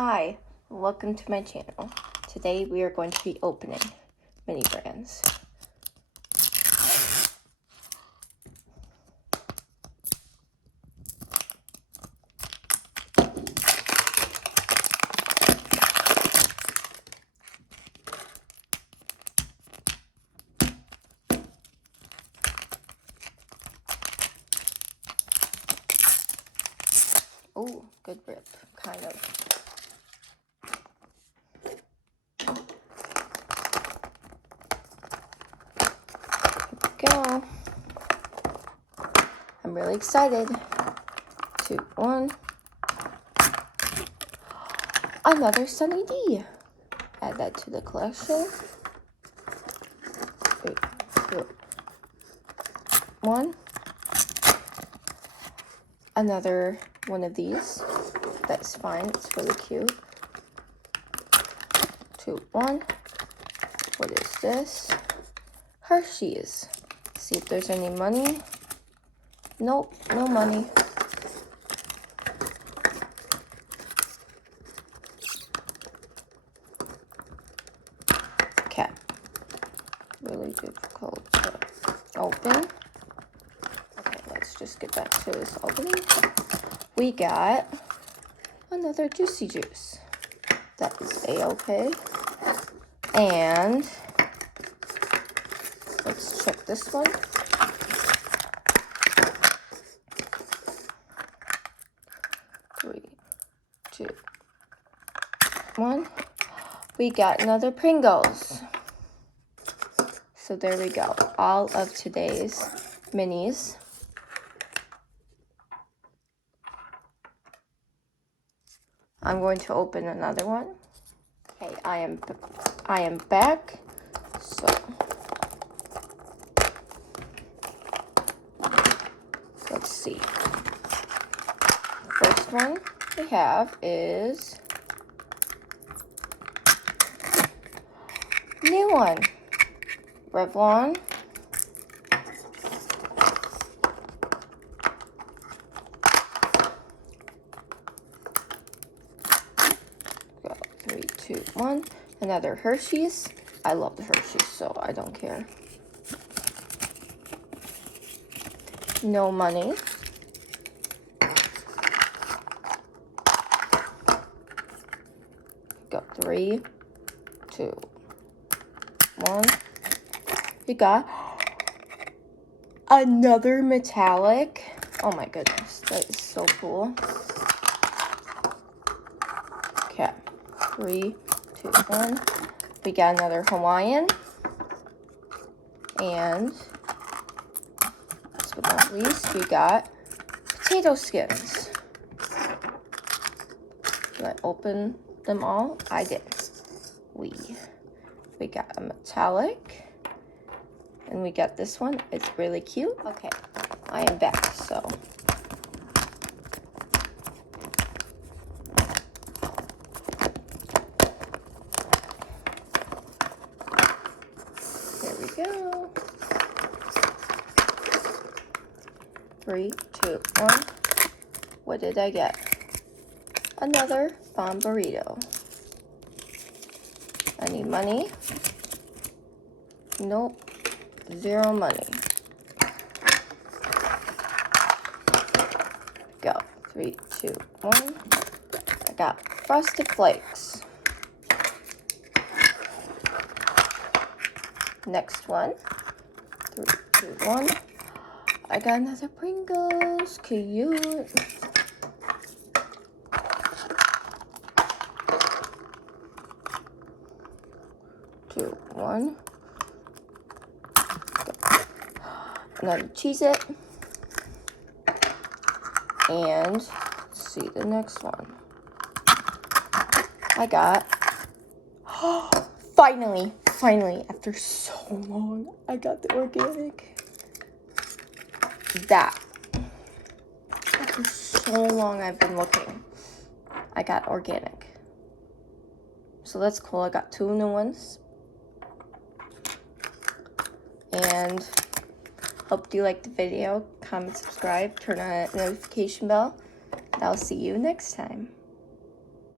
Hi, welcome to my channel. Today we are going to be opening mini brands. Oh, good rip, kind of. Go. I'm really excited. 2, 1. Another Sunny D. Add that to the collection. 3, 2, 1. Another one of these. That's fine. It's really cute. 2, 1. What is this? Hershey's. See if there's any money. Nope, no money. Okay. Really difficult to open. Okay, let's just get back to this opening. We got another Juicy Juice. That is A-okay. And let's check this one. Three, 2, 1. We got another Pringles. So there we go. All of today's minis. I'm going to open another one. Okay, I am back. So let's see. First one we have is new one. Revlon. Go 3, 2, 1. Another Hershey's. I love the Hershey's, so I don't care. No money. Go 3, 2, 1. We got another metallic. Oh my goodness, that is so cool. Okay, 3, 2, 1. We got another Hawaiian. And last but not least, we got potato skins. Did I open them all? I did. We got a metallic. And we got this one. It's really cute. Okay, I am back, so. There we go. 3, 2, 1. What did I get? Another Bomb Burrito. Any money? Nope. 0 money. Go. 3, 2, 1. I got Frosted Flakes. Next one. 3, 2, 1. I got another Pringles. Cute. Two, 1. Another Cheez-It. And let's see the next one. I got finally, after so long, I got the organic. That. After so long I've been looking, I got organic. So that's cool. I got 2 new ones. And hope you liked the video. Comment, subscribe, turn on that notification bell. And I'll see you next time.